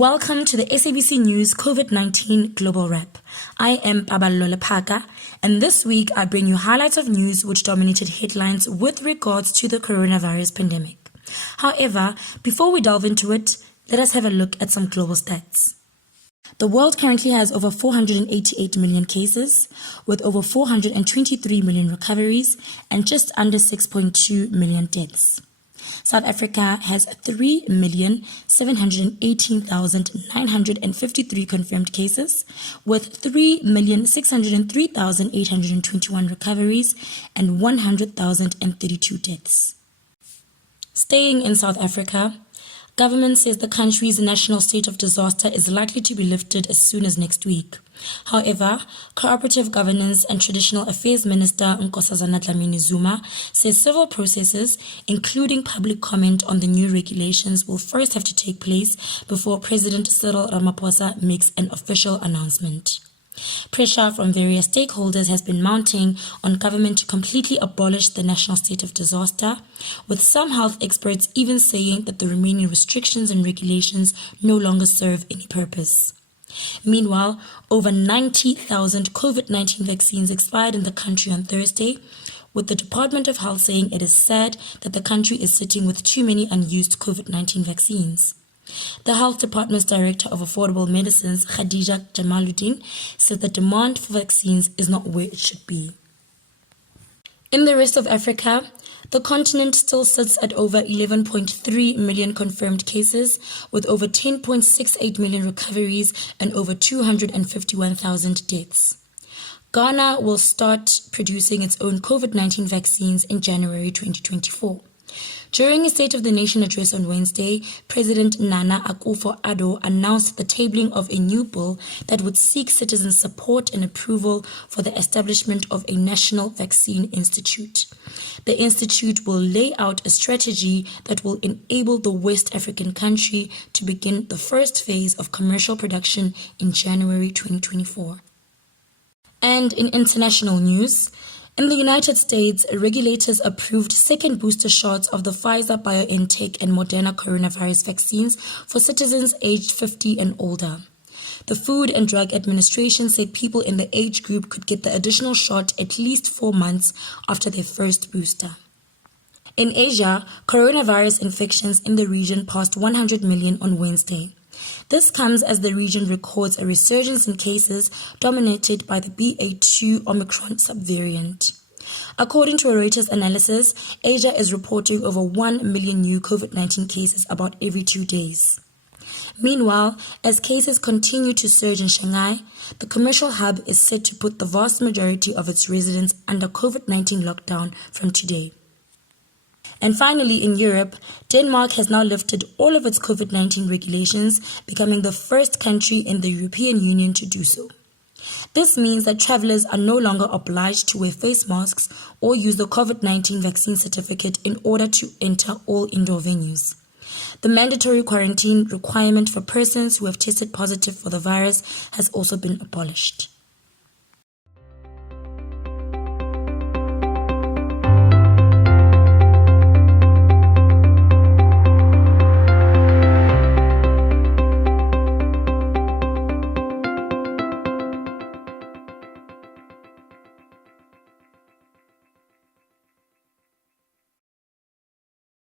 Welcome to the SABC News COVID-19 Global Wrap. I am Paballo Lepaka, and this week I bring you highlights of news which dominated headlines with regards to the coronavirus pandemic. However, before we delve into it, let us have a look at some global stats. The world currently has over 488 million cases, with over 423 million recoveries and just under 6.2 million deaths. South Africa has 3,718,953 confirmed cases, with 3,603,821 recoveries and 100,032 deaths. Staying in South Africa, government says the country's national state of disaster is likely to be lifted as soon as next week. However, Cooperative Governance and Traditional Affairs Minister Nkosazana Dlamini-Zuma says several processes, including public comment on the new regulations, will first have to take place before President Cyril Ramaphosa makes an official announcement. Pressure from various stakeholders has been mounting on government to completely abolish the national state of disaster, with some health experts even saying that the remaining restrictions and regulations no longer serve any purpose. Meanwhile, over 90,000 COVID-19 vaccines expired in the country on Thursday, with the Department of Health saying it is sad that the country is sitting with too many unused COVID-19 vaccines. The Health Department's Director of Affordable Medicines, Khadija Jamaluddin, says the demand for vaccines is not where it should be. In the rest of Africa, the continent still sits at over 11.3 million confirmed cases, with over 10.68 million recoveries and over 251,000 deaths. Ghana will start producing its own COVID-19 vaccines in January 2024. During a State of the Nation address on Wednesday, President Nana Akufo-Addo announced the tabling of a new bill that would seek citizen support and approval for the establishment of a national vaccine institute. The institute will lay out a strategy that will enable the West African country to begin the first phase of commercial production in January 2024. And in international news, in the United States, regulators approved second booster shots of the Pfizer-BioNTech and Moderna coronavirus vaccines for citizens aged 50 and older. The Food and Drug Administration said people in the age group could get the additional shot at least 4 months after their first booster. In Asia, coronavirus infections in the region passed 100 million on Wednesday. This comes as the region records a resurgence in cases dominated by the BA2 Omicron subvariant. According to a Reuters analysis, Asia is reporting over 1 million new COVID-19 cases about every 2 days. Meanwhile, as cases continue to surge in Shanghai, the commercial hub is set to put the vast majority of its residents under COVID-19 lockdown from today. And finally, in Europe, Denmark has now lifted all of its COVID-19 regulations, becoming the first country in the European Union to do so. This means that travelers are no longer obliged to wear face masks or use the COVID-19 vaccine certificate in order to enter all indoor venues. The mandatory quarantine requirement for persons who have tested positive for the virus has also been abolished.